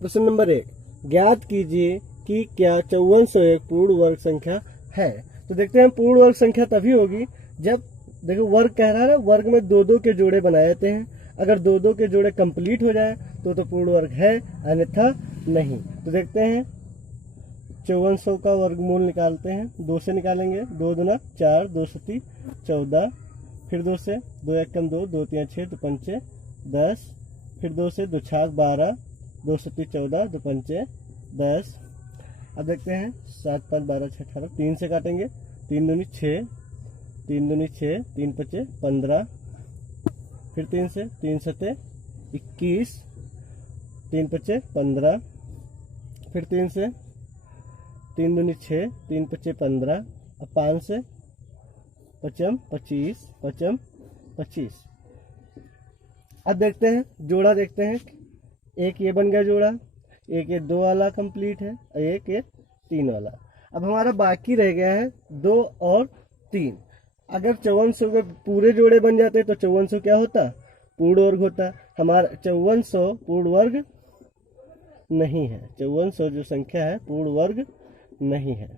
प्रश्न नंबर 1, ज्ञात कीजिए कि क्या 5401 पूर्ण वर्ग संख्या है। तो देखते हैं पूर्ण वर्ग संख्या तभी होगी जब देखो वर्ग कह रहा है ना, वर्ग में दो दो के जोड़े बनाए जाते हैं। अगर दो दो के जोड़े कंप्लीट हो जाए तो पूर्ण वर्ग है, अन्यथा नहीं। तो देखते हैं 5400 का वर्गमूल निकालते हैं। 2 से निकालेंगे, 2 दूना 4, 2 सती 14, फिर 2 से 2 एक कम 2, 2 3 6, 2 पंचे 10, फिर 2 से 2 छाक 12, 2 सती 14, 2 पंचे 10। अब देखते हैं 7 5 12 6 18, 3 से काटेंगे, 3 दूनी 6, 3 दूनी 6, 3 पचे 15, फिर 3 से 3 सते 21, 3 पचे 15, फिर 3 से 3 दूनी 6, 3 पचे 15, अब 5 से पचम 25, पचम 25। अब देखते हैं जोड़ा, देखते हैं एक ये बन गया जोड़ा, एक ये 2 वाला कंप्लीट है और एक ये 3 वाला। अब हमारा बाकी रह गया है 2 और 3। अगर 5400 के पूरे जोड़े बन जाते तो 5400 क्या होता, पूर्ण वर्ग होता। हमारा 5400 पूर्ण वर्ग नहीं है, 5400 जो संख्या है पूर्ण वर्ग नहीं है।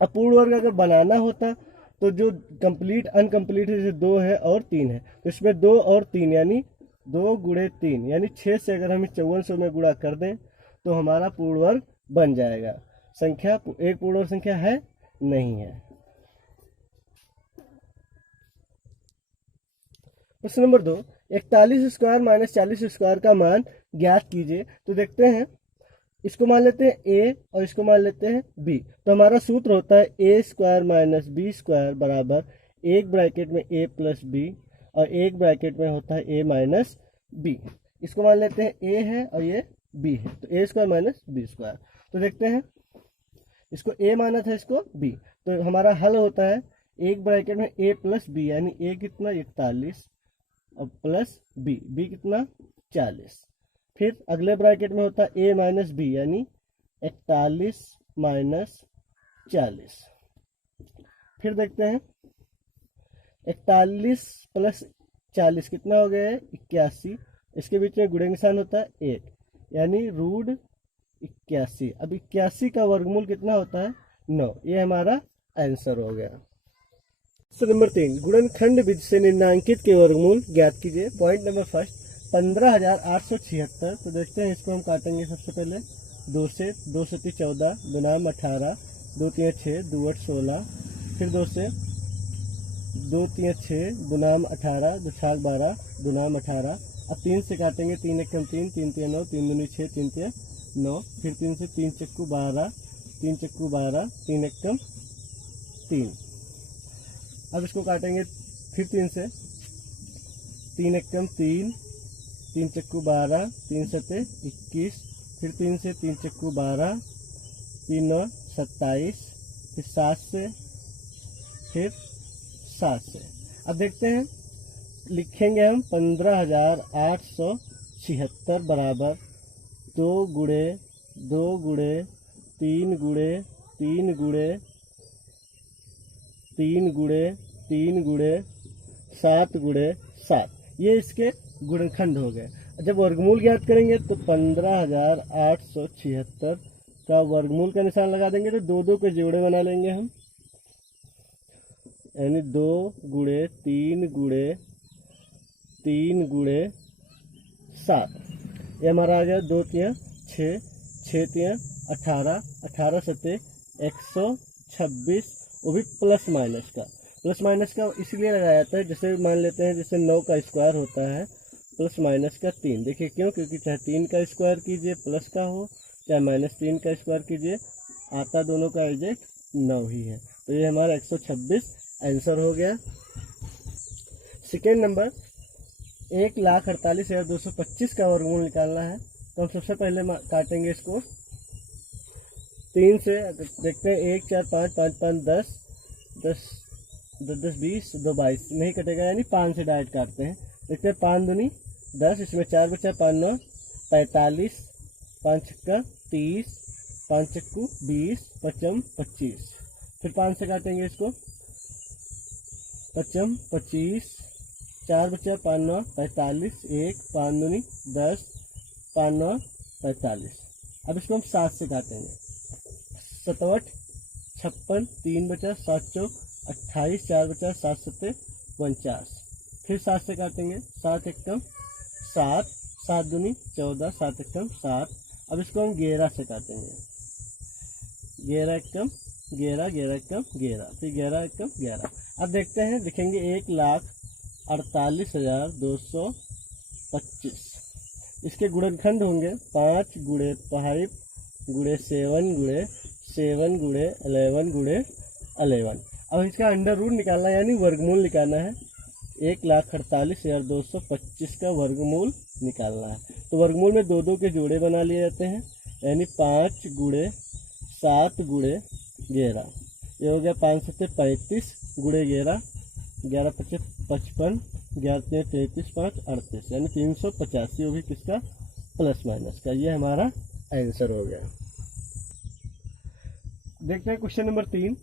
अब पूर्ण वर्ग अगर बनाना होता तो जो कंप्लीट अनकंप्लीट है, जैसे 2 है और 3 है, तो इसमें 2 और 3 यानी 2 गुणे 3 यानी 6 से अगर हम 5400 में गुणा कर दें तो हमारा पूर्ण वर्ग बन जाएगा। संख्या एक पूर्ण वर्ग संख्या है नहीं है। प्रश्न नंबर 2, 41 स्क्वायर माइनस 40 स्क्वायर का मान ज्ञात कीजिए। तो देखते हैं, इसको मान लेते हैं ए और इसको मान लेते हैं बी। तो हमारा सूत्र होता है ए स्क्वायर माइनस बी स्क्वायर बराबर एक ब्रैकेट में ए प्लस बी और एक ब्रैकेट में होता है ए माइनस बी। इसको मान लेते हैं ए है और ये बी है, तो ए स्क्वायर माइनस बी स्क्वायर। तो देखते हैं, इसको ए माना था, इसको बी, तो हमारा हल होता है एक ब्रैकेट में ए प्लस बी यानी ए कितना 41 और प्लस बी, बी कितना 40। फिर अगले ब्रैकेट में होता है ए माइनस बी यानी 41 माइनस 40। फिर देखते हैं 41 प्लस 40 कितना हो गया है 81। इसके बीच में गुणे निशान होता है 1 यानी रूट 81। अब 81 का वर्गमूल कितना होता है 9। ये हमारा आंसर हो गया। प्रश्न नंबर 3, गुणनखंड विधि से निम्नांकित के वर्गमूल ज्ञात कीजिए। Point number first, 15,876। तो देखते हैं, इसको हम काटेंगे सबसे पहले 2 से, 2 सती 14, 2 नाम 18, 2 3 6, 2 8 16, फिर 2 से 2 3 6, 2 नाम 18, 2 छाक 12, 2 नाम 18। अब 3 से काटेंगे, 3 एक कम 3, 3 3 9, 3 दूनी 6, 3 3 9, फिर 3 से 3 चक्कू 12, 3 चक्कू 12, 3 एक कम 3। अब इसको काटेंगे फिर 3 से, 3 एक कम 3, 3 चक्कू 12, 3 सते 21, फिर 3 से 3 चक्कू 12, 3 9 27, फिर 7 से, फिर 7 से। अब देखते हैं, लिखेंगे हम 15,876 बराबर 2 गुणे 2 गुणे 3 गुणे 3 गुणे 3 गुणे 3 गुणे 7 गुणे 7। ये इसके गुणनखंड हो गए। जब वर्गमूल ज्ञात करेंगे तो 15,876 का वर्गमूल का निशान लगा देंगे, तो 2 2 के जोड़े बना लेंगे हम, यानी 2 गुणे 3 गुणे 3 गुणे 7। ये हमारा आ गया 2 3 6, 6 3 18, 18 सते 126, वो भी प्लस माइनस का। प्लस माइनस का इसलिए लगाया जाता है, जैसे मान लेते हैं जैसे 9 का स्क्वायर होता है प्लस माइनस का 3। देखिए क्यों, क्योंकि चाहे 3 का स्क्वायर कीजिए प्लस का हो, चाहे माइनस 3 का स्क्वायर कीजिए, आता दोनों का एग्जैक्ट 9 ही है। तो ये हमारा 126 आंसर हो गया। सेकेंड नंबर, 1,48,225 का वर्गमूल निकालना है। तो हम सबसे पहले काटेंगे इसको 3 से। देखते हैं 1 4 5 5 5 10 10 10 10 20 2 22 नहीं कटेगा, यानी 5 से डायरेक्ट काटते हैं। देखते हैं 5 दूनी 10, इसमें 4 बचा, 5 9 45, 5 छक्का 30, 5 चक्कू 20, 5 25। फिर 5 से काटेंगे इसको, 5 25, 4 बचा, 5 9 45, 1 5 दूनी 10, 5 9 45। अब इसको हम 7 से काटेंगे। 7 8 56, 3 बचा, 7 चौक 28, 4 बचा, 7 7 49। फिर 7 से काटेंगे। 7 एकम 7, 7 दूनी 14, 7 एकम 7। अब इसको हम 11 से काटेंगे। 11 एकम 11, 11 एकम 11, फिर 11 एकम 11। अब देखते हैं, लिखेंगे 1,48,225। इसके गुणनखंड होंगे 5 गुणे 5 गुणे 7 गुणे 7 गुणे 11 गुणे 11। अब इसका अंडर रूट निकालना है, यानी वर्गमूल निकालना है। 1,48,225 का वर्गमूल निकालना है। तो वर्गमूल में 2 2 के जोड़े बना लिए जाते हैं, यानी 5 गुणे 7 गुणे 11। ये हो गया 5 7 35 गुणे 11, 11 5 55, 11 3 33, 5 38, यानी 385। वो भी किसका? प्लस माइनस का। ये हमारा आंसर हो गया। देखते हैं क्वेश्चन नंबर 3।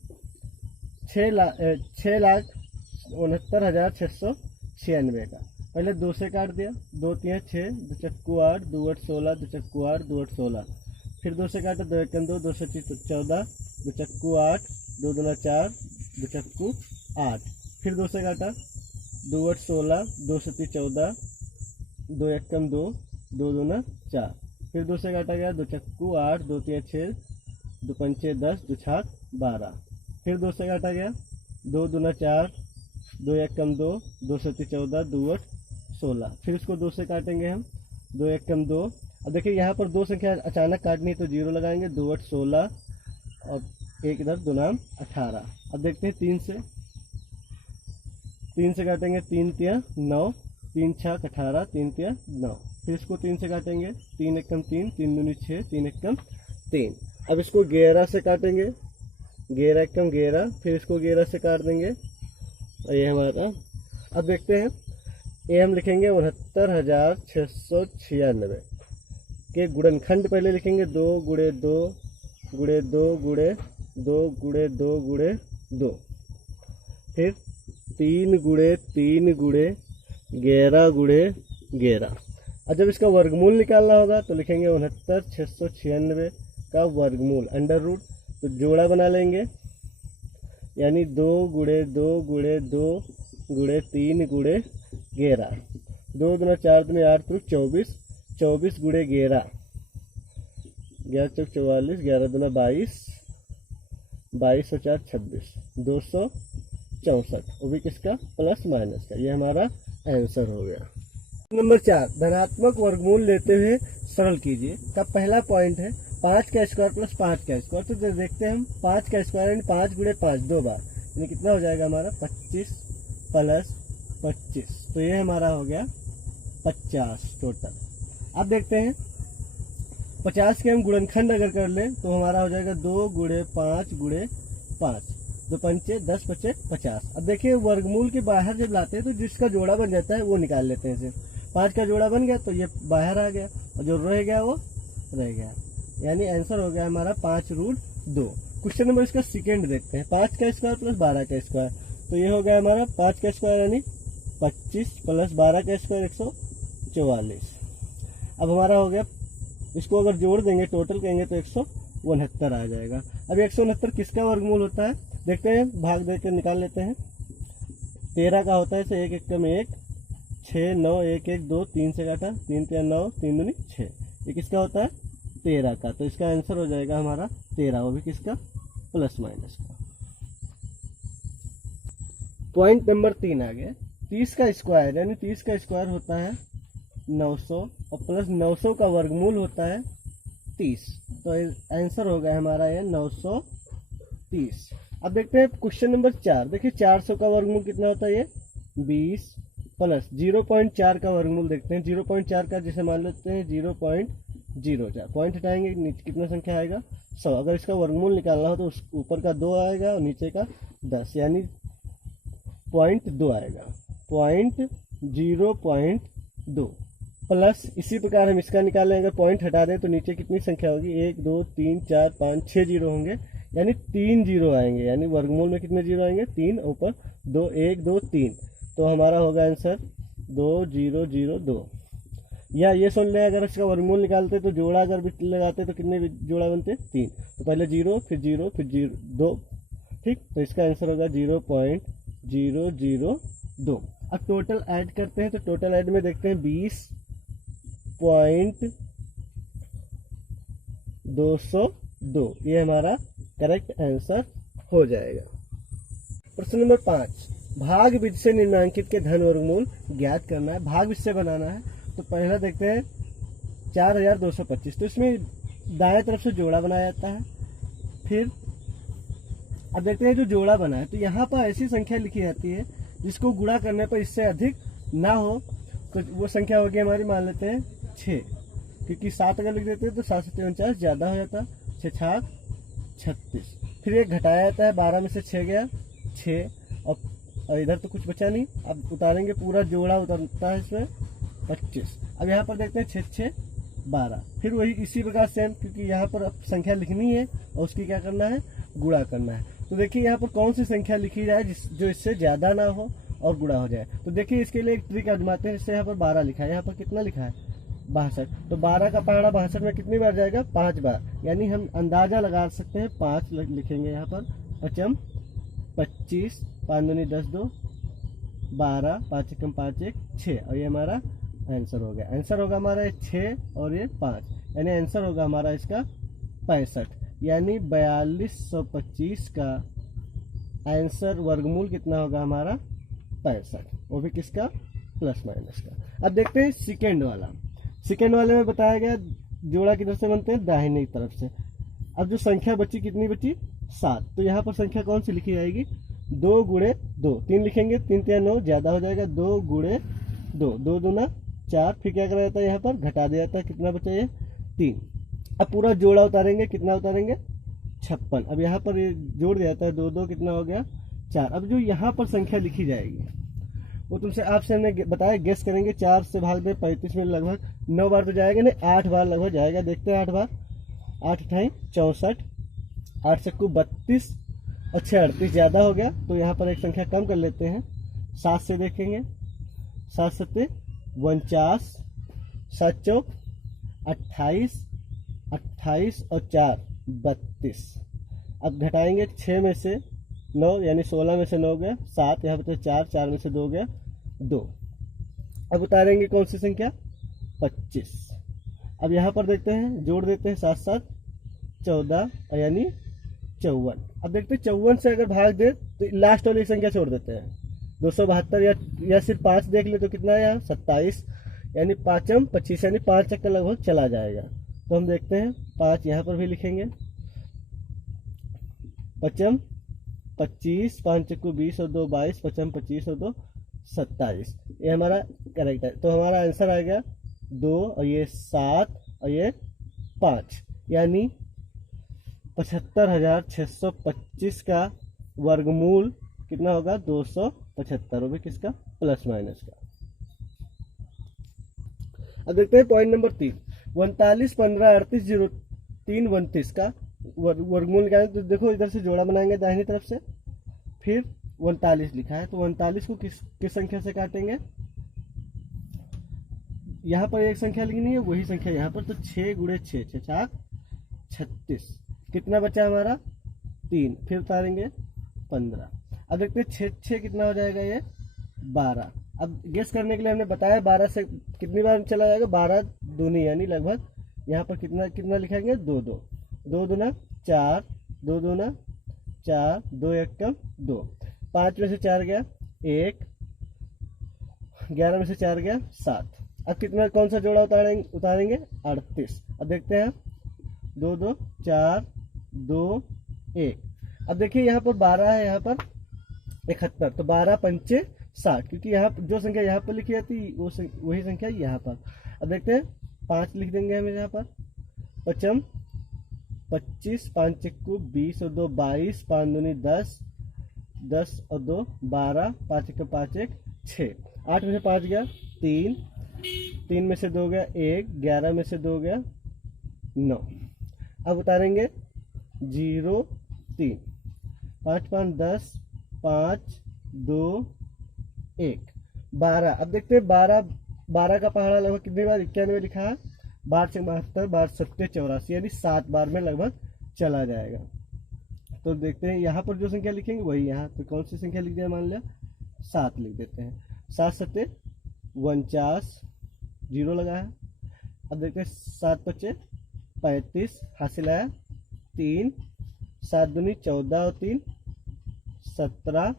6,69,696 का। पहले 2 से काट दिया। 2 3 6, 2 चक्कू 8, 2 8 16, 2 चक्कू 8, 2 8 16। फिर 2 से काटा, 2 एकम 2, 2 7 14, 2 चक्कू 8, 2 दूना 4, 2 चक्कू 8। फिर 2 से काटा, 2 8 16, 2 7 14, 2 एकम 2, 2 दूना 4। फिर 2 से काटा गया, 2 चक्कू 8, 2 3 6, 2 पंचे 10, 2 छाक 12। फिर 2 से काटा गया, 2 दूना 4, 2 एकम 2, 2 7 14, 2 8 16। फिर इसको 2 से काटेंगे हम, 2 एकम 2। अब देखिए यहाँ पर 2 संख्या अचानक काटनी है तो 0 लगाएंगे। 2 8 16 और एक इधर 2 नाम 18। अब देखते हैं 3 से काटेंगे। 3 तिया 9, 3 छाक 18, 3 तिया 9। फिर इसको 3 से काटेंगे। 3 एकम 3, 3 दूनी 6, 3 एकम 3। अब इसको 11 से काटेंगे। 11 एकम 11, फिर इसको 11 से काट देंगे और ये हमारा। अब देखते हैं, ये हम लिखेंगे 69,696 के गुणनखंड पहले लिखेंगे। 2 गुणे 2 गुणे 2 गुणे 2 गुणे 2 गुणे 2। फिर 3 गुणे 3 गुणे 11 गुणे 11। और जब इसका वर्गमूल निकालना होगा तो लिखेंगे 69,696 का वर्गमूल अंडर रूट। तो जोड़ा बना लेंगे, यानी 2 गुणे 2 गुणे 2 गुणे 3 गुणे 11। 2 दूना 4 दूनी 8 त्रिक 24, 24 गुणे 11, 11 चौक 44, 11 दूना 22, 22 और 4 26, 264। वो भी किसका? प्लस माइनस का। ये हमारा आंसर हो गया। नंबर 4, धनात्मक वर्गमूल लेते हुए सरल कीजिए का पहला पॉइंट है 5 का स्क्वायर प्लस 5 का स्क्वायर। तो देखते हैं हम, 5 का स्क्वायर यानी 5 गुणे 5 2 बार, यानी कितना हो जाएगा हमारा? 25 प्लस 25। तो ये हमारा हो गया 50 टोटल। अब देखते हैं 50 के हम गुणनखंड अगर कर लें तो हमारा हो जाएगा 2 गुणे 5 गुणे 5, 2 पंचे 10 पचे 50। अब देखिए वर्गमूल के बाहर जब लाते हैं तो जिसका जोड़ा बन जाता है वो निकाल लेते हैं। सिर्फ 5 का जोड़ा बन गया तो ये बाहर आ गया और जो रह गया वो रह गया, यानी आंसर हो गया हमारा 5√2। क्वेश्चन नंबर इसका सेकेंड देखते हैं। 5 का स्क्वायर प्लस 12 का स्क्वायर। तो ये हो गया हमारा 5 का स्क्वायर यानी 25 प्लस 12 का स्क्वायर 144। अब हमारा हो गया, इसको अगर जोड़ देंगे टोटल करेंगे तो 169 आ जाएगा। अब 169 किसका वर्गमूल होता है देखते हैं, भाग देकर निकाल लेते हैं। 13 का होता है, इसे 1 एकम 1, 6 9 1 1 2, 3 से काटा, 3 3 9, 3 दूनी 6। ये किसका होता है? 13 का। तो इसका आंसर हो जाएगा हमारा 13, वो भी किसका? प्लस माइनस का। पॉइंट नंबर 3 आ गया। 30 का स्क्वायर यानी 30 का स्क्वायर होता है 900 और प्लस 900 का वर्गमूल होता है 30। तो आंसर हो गया हमारा ये 930। अब देखते हैं क्वेश्चन नंबर 4। देखिए 400 का वर्गमूल कितना होता है? ये 20 प्लस 0.4 का वर्गमूल देखते हैं। 0.4 का जैसे मान लेते हैं 0.04, पॉइंट हटाएंगे नीचे कितना संख्या आएगा? 100। अगर इसका वर्गमूल निकालना हो तो उस ऊपर का 2 आएगा और नीचे का 10, यानी 0.2 आएगा। 0.2 प्लस इसी प्रकार हम इसका निकालें। अगर पॉइंट हटा दें तो नीचे कितनी संख्या होगी? 1 2 3 4 5 6 जीरो होंगे, यानी 3 जीरो आएंगे। यानी वर्गमूल में कितने जीरो आएंगे? 3, ऊपर 2, 1 2 3। तो हमारा होगा आंसर 2002। या ये सुन ले, अगर इसका वर्गमूल निकालते तो जोड़ा अगर भी लगाते तो कितने जोड़ा बनते? 3। तो पहले 0 फिर 0 फिर 0 2, ठीक। तो इसका आंसर होगा 0.002। अब टोटल ऐड करते हैं, तो टोटल ऐड में देखते हैं 20.202, ये हमारा करेक्ट आंसर हो जाएगा। प्रश्न नंबर 5, भाग बीज से निम्नांकित के धन वर्गमूल ज्ञात करना है। भाग बीज से बनाना है, तो पहला देखते हैं 4225। तो इसमें दाएं तरफ से जोड़ा बनाया जाता है। फिर अब देखते हैं जो जोड़ा बना है, तो यहाँ पर ऐसी संख्या लिखी जाती है जिसको गुणा करने पर इससे अधिक ना हो, तो वो संख्या होगी हमारी, मान लेते हैं 6, क्योंकि 7 अगर लिख देते हैं तो 7 से 49 ज़्यादा हो जाता, 6 छाक 36। फिर ये घटाया जाता है, 12 में से 6 गया 6, और इधर तो कुछ बचा नहीं। अब उतारेंगे, पूरा जोड़ा उतरता है इसमें 25। अब यहाँ पर देखते हैं 6 6 12। फिर वही इसी प्रकार सेम, क्योंकि यहाँ पर अब संख्या लिखनी है और उसकी क्या करना है, गुणा करना है। तो देखिए यहाँ पर कौन सी संख्या लिखी जाए जो इससे ज़्यादा ना हो और गुणा हो जाए। तो देखिए इसके लिए एक ट्रिक आजमाते हैं। जैसे यहाँ पर 12 लिखा है, यहाँ पर कितना लिखा है 62। तो 12 का पहाड़ा 62 में कितनी बार जाएगा? 5 बार। यानी हम अंदाजा लगा सकते हैं, 5 लिखेंगे यहाँ पर। 5 25, 5 दूनी 10 2 12, 5 एकम 5 1 6, और ये हमारा आंसर हो गया। आंसर होगा हमारा 6 और ये 5, यानी आंसर होगा हमारा इसका 65। यानी 4225 का आंसर वर्गमूल कितना होगा हमारा? 65, वो भी किसका? प्लस माइनस का। अब देखते हैं सेकेंड वाला। सेकेंड वाले में बताया गया जोड़ा किधर से बनते हैं? दाहिनी तरफ से। अब जो संख्या बची, कितनी बची? 7। तो यहाँ पर संख्या कौन सी लिखी जाएगी? 2 गुणे 2, 3 लिखेंगे, 3 3 9 ज़्यादा हो जाएगा, 2 गुणे 2, 2 दूना 4। फिर क्या करा जाता है, यहाँ पर घटा दिया जाता है, कितना बचा ये? 3। अब पूरा जोड़ा उतारेंगे, कितना उतारेंगे? 56। अब यहाँ पर ये जोड़ दिया जाता है, 2 2 कितना हो गया? 4। अब जो यहाँ पर संख्या लिखी जाएगी वो तुमसे आपसे हमने बताया, गेस करेंगे। 4 से भाग दे 35 में लगभग 9 बार तो जाएगा नहीं, 8 बार लगभग जाएगा। देखते हैं 8 बार। 8 अठाई 64, 8 चक्कू 32 और 6 38, ज़्यादा हो गया। तो यहाँ पर एक संख्या कम कर लेते हैं, 7 से देखेंगे। 7 सत्ते 49, 7 चौक 28, 28 और 4 32। अब घटाएंगे 6 में से 9, यानी 16 में से 9 गया 7, यहाँ पर 4, 4 में से 2 गया 2। अब उतारेंगे कौन सी संख्या? 25। अब यहाँ पर देखते हैं, जोड़ देते हैं 7 7 14, यानी 54। अब देखते हैं 54 से अगर भाग दे तो लास्ट वाली संख्या छोड़ देते हैं, 272, या सिर्फ 5 देख ले तो कितना है यहाँ? 27, यानी 5 25, यानी 5 चक्कर लगभग चला जाएगा। तो हम देखते हैं 5 यहाँ पर भी लिखेंगे। 5 25, 5 चक्कू 20 और 2 22, 5 25 और 2 27, ये हमारा करेक्ट है। तो हमारा आंसर आ गया 2 और ये 7 और ये 5, यानी 75,625 का वर्गमूल कितना होगा? 275, वो भी किसका? प्लस माइनस का। अब देखते हैं पॉइंट नंबर 3, 39 15 38 03 29 का वर्गमूल क्या है? तो देखो इधर से जोड़ा बनाएंगे दाहिनी तरफ से, फिर 39 लिखा है, तो 39 को किस संख्या से काटेंगे? यहाँ पर एक संख्या लिखनी है, वही संख्या यहाँ पर। तो 6 गुणे 6 6 चाक 36, कितना बचा हमारा? 3। फिर उतारेंगे 15। अब देखते हैं 6 6 कितना हो जाएगा? ये 12। अब गेस करने के लिए हमने बताया 12 से कितनी बार चला जाएगा? 12 दूनी, यानी लगभग यहाँ पर कितना कितना लिखेंगे? 2 2, 2 दूना 4, 2 दूना 4, 2 1 कम 2, 5 में से 4 गया 1, 11 में से 4 गया 7। अब कितना, कौन सा जोड़ा उतारेंगे? 38। अब देखते हैं 2 2 4 2 1। अब देखिए यहाँ पर 12 है, यहाँ पर 71, तो 12 पंचे 60, क्योंकि यहाँ जो संख्या यहाँ पर लिखी जाती है वही संख्या यहाँ पर। अब देखते हैं 5 लिख देंगे हम यहाँ पर। 5 25, 5 चक्कू 20 और 2 22, 5 दूनी 10, 10 और 2 12, 5 1 5 1 6। 8 में से 5 गया 3, 3 में से 2 गया 1, 11 में से 2 गया 9। अब उतारेंगे 0 3, 5 5 10, 5 2 1 12। अब देखते हैं 12 12 का पहाड़ा लगभग कितनी बार 91 लिखा है, 12 72 12 सत्ते 84, यानी 7 बार में लगभग चला जाएगा। तो देखते हैं यहाँ पर जो संख्या लिखेंगे वही यहाँ, तो कौन सी संख्या लिख दिया, मान लिया 7 लिख देते हैं। 7 सत्ते 49, 0 लगा है। अब देखते हैं 7 पच्चे 35, हासिल आया 3, 7 दूनी 14 और 3 17,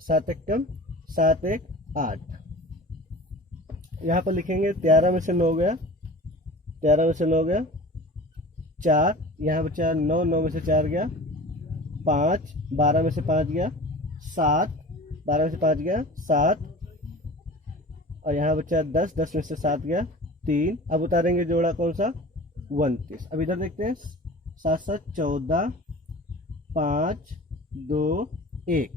7 एकम 7 1 8। यहाँ पर लिखेंगे 13 में से 9 गया, 13 में से 9 गया, 4 यहाँ बचा 9, 9 में से 4 गया, 5 12 में से 5 गया, 7 12 में से 5 गया 7, और यहाँ बचा 10, 10 में से 7 गया 3। अब उतारेंगे जोड़ा कौन सा, 29। अब इधर देखते हैं 7 7 14 5 2 1।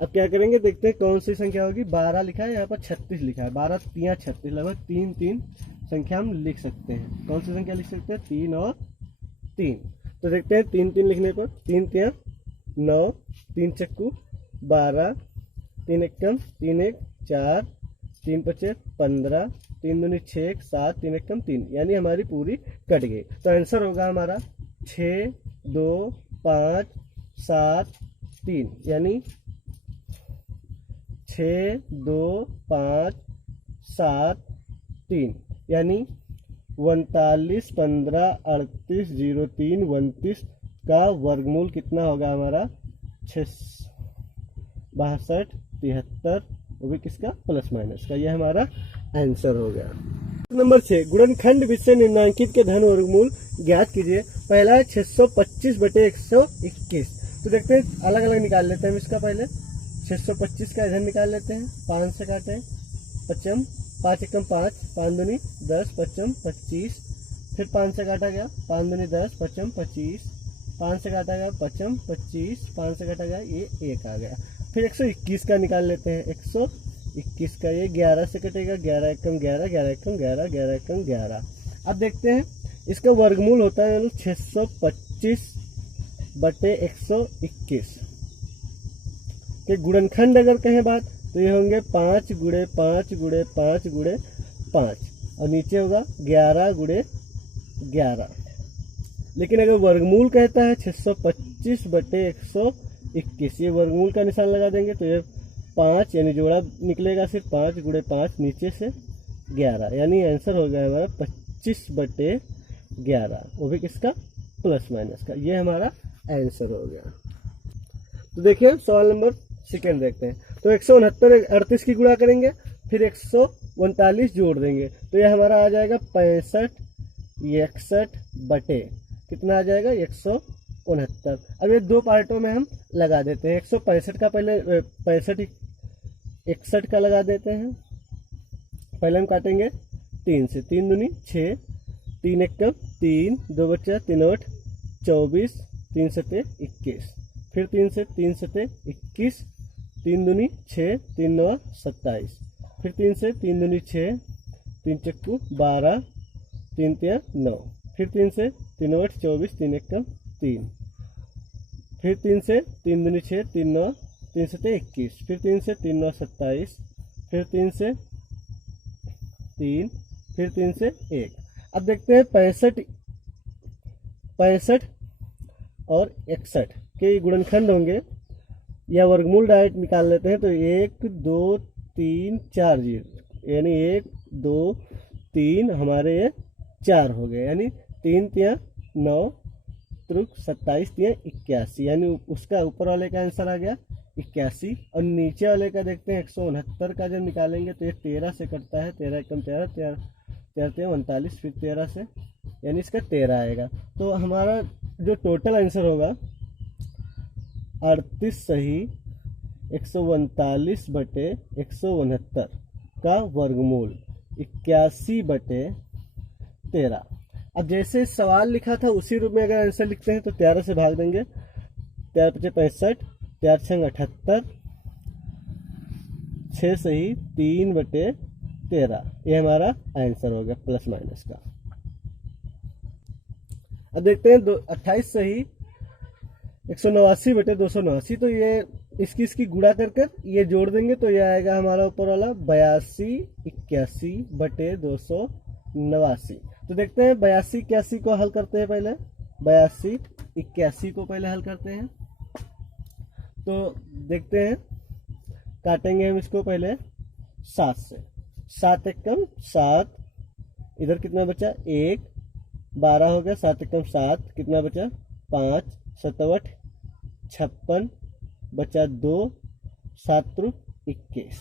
अब क्या करेंगे, देखते हैं कौन सी संख्या होगी। 12 लिखा है, यहाँ पर 36 लिखा है, 12 3 36, लगभग 3 3 संख्या हम लिख सकते हैं। कौन सी संख्या लिख सकते हैं, 3 और 3। तो देखते हैं 3 3 लिखने पर 3 3 9, 3 चक्कू 12, 3 एकम 3 1 4, 3 पचे 15, 3 दूनी 6 7, 3 एकम 3, यानी हमारी पूरी कट गई। तो आंसर होगा हमारा 6 2 5 7 3, यानी 6 2 5 7 3, यानी 39 15 38 03 29 का वर्गमूल कितना होगा हमारा, 62 73, वो भी किसका, प्लस माइनस का। यह हमारा आंसर हो गया। नंबर 6, गुणनखंड विषय निम्नांकित के धन वर्गमूल ज्ञात कीजिए। पहला है 625 बटे 121। तो देखते हैं, अलग अलग निकाल लेते हैं इसका। पहले 625 का इधर निकाल लेते हैं, 5 से काटे, पचम 5 एकम 5, 5 दूनी 10, पचम 25, फिर 5 से काटा गया, 5 दूनी 10, पचम 25, 5 से काटा गया, पचम 25, 5 से काटा गया, ये 1 आ गया। फिर 121 का निकाल लेते हैं, 121 का ये 11 से कटेगा, 11 एकम 11, 11 एकम 11, 11 एकम 11। अब देखते हैं इसका वर्गमूल होता है 625 बटे 121 के गुणनखंड अगर कहें बात, तो ये होंगे 5 गुणे 5 गुणे 5 गुणे 5, और नीचे होगा 11 गुणे 11। लेकिन अगर वर्गमूल कहता है 625 बटे 121, ये वर्गमूल का निशान लगा देंगे तो ये 5, यानी जोड़ा निकलेगा सिर्फ 5 गुणे 5, नीचे से 11, यानी आंसर हो गया हमारा 25 बटे 11, वो भी किसका, प्लस माइनस का। ये हमारा आंसर हो गया। तो देखिए सवाल नंबर सेकेंड देखते हैं। तो 169 38 की गुणा करेंगे, फिर 139 जोड़ देंगे, तो ये हमारा आ जाएगा 65 61 बटे कितना आ जाएगा, 169। अब ये दो पार्टों में हम लगा देते हैं। 165 का पहले 65 61 का लगा देते हैं। पहले हम काटेंगे 3 से, 3 दूनी 6, 3 एकम 3, 2 बचा 3 8 24, 3 सते 21, फिर 3 से 3 सते 21, 3 दूनी 6, 3 9 27, फिर 3 से 3 दूनी 6, 3 चक्कू 12, 3 3 9, फिर 3 से 3 8 24, 3 एकम 3, फिर 3 से 3 दूनी 6, 3 9 3 सते 21, फिर 3 से 3 9 27, फिर 3 से 3, फिर 3 से 1। अब देखते हैं 65 और 61 के गुणनखंड होंगे या वर्गमूल डायरेक्ट निकाल लेते हैं। तो 1 2 3 4 जीरो, यानी 1 2 3 हमारे ये 4 हो गए, यानी 3 3 9 त्रुक 27 3 81, यानी उसका ऊपर वाले का आंसर आ गया 81। और नीचे वाले का देखते हैं 169 का जब निकालेंगे तो ये 13 से कटता है, 13 एकम 13, 13 39, फिर 13 से, यानी इसका 13 आएगा। तो हमारा जो टोटल आंसर होगा 38 सही 139 बटे 169 का वर्गमूल 81 बटे 13। अब जैसे सवाल लिखा था उसी रूप में अगर आंसर लिखते हैं तो 13 से भाग देंगे, 13 पचे 65, 4 छंग 78, 6 सही 3 बटे 13, ये हमारा आंसर हो गया प्लस माइनस का। अब देखते हैं 28 सही 189 बटे 289, तो ये इसकी इसकी गुणा कर कर ये जोड़ देंगे तो ये आएगा हमारा ऊपर वाला 8281/289। तो देखते हैं 8281 को हल करते हैं। पहले 8281 को पहले हल करते हैं। तो देखते हैं, काटेंगे हम इसको पहले 7 से। 7 एकम 7, इधर कितना बचा 1, 12 हो गया। 7 एकम 7, कितना बचा 5, 7 8 56, बचा 2, 7 त्रू 21।